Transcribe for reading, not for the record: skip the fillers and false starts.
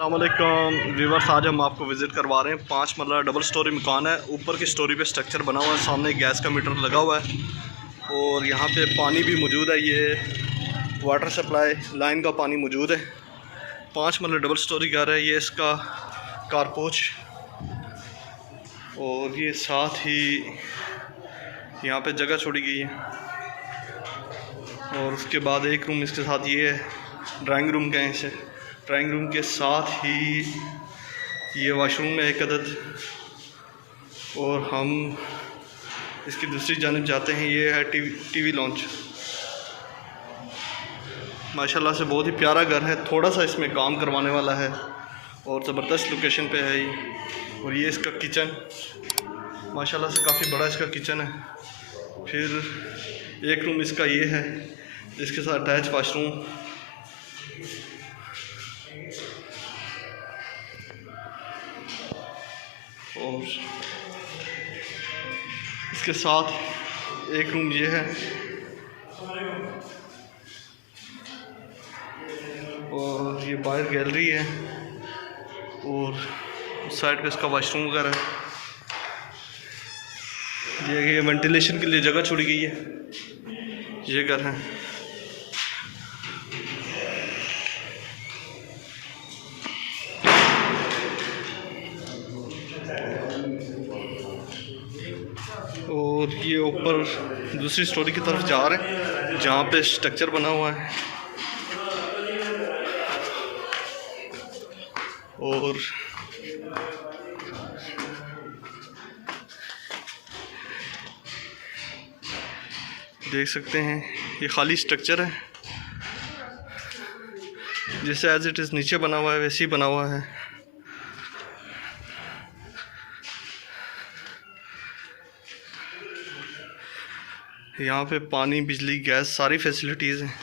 अस्सलामुअलैकुम व्यूवर्स, आज हम आपको विज़िट करवा रहे हैं 5 मरला डबल स्टोरी मकान है। ऊपर की स्टोरी पे स्ट्रक्चर बना हुआ है, सामने गैस का मीटर लगा हुआ है और यहाँ पे पानी भी मौजूद है। ये वाटर सप्लाई लाइन का पानी मौजूद है। 5 मरला डबल स्टोरी घर है। ये इसका कारपोच और ये साथ ही यहाँ पे जगह छोड़ी गई है और उसके बाद एक रूम इसके साथ ये है। ड्राइंग रूम कहें इसे। ड्राइंग रूम के साथ ही ये वाशरूम है एक अदद। और हम इसकी दूसरी जानिब जाते हैं। ये है टीवी लॉन्च। माशाल्लाह से बहुत ही प्यारा घर है। थोड़ा सा इसमें काम करवाने वाला है और ज़बरदस्त लोकेशन पे है ये। और ये इसका किचन, माशाल्लाह से काफ़ी बड़ा इसका किचन है। फिर एक रूम इसका ये है, इसके साथ अटैच वाशरूम। और इसके साथ एक रूम ये है और ये बाहर गैलरी है और साइड पे इसका वाशरूम वगैरह है। ये वेंटिलेशन के लिए जगह छोड़ी गई है। ये घर है। और ये ऊपर दूसरी स्टोरी की तरफ जा रहे हैं जहाँ पे स्ट्रक्चर बना हुआ है। और देख सकते हैं ये खाली स्ट्रक्चर है, जैसे एज इट इज़ नीचे बना हुआ है वैसे ही बना हुआ है। यहाँ पे पानी, बिजली, गैस सारी फैसिलिटीज़ हैं।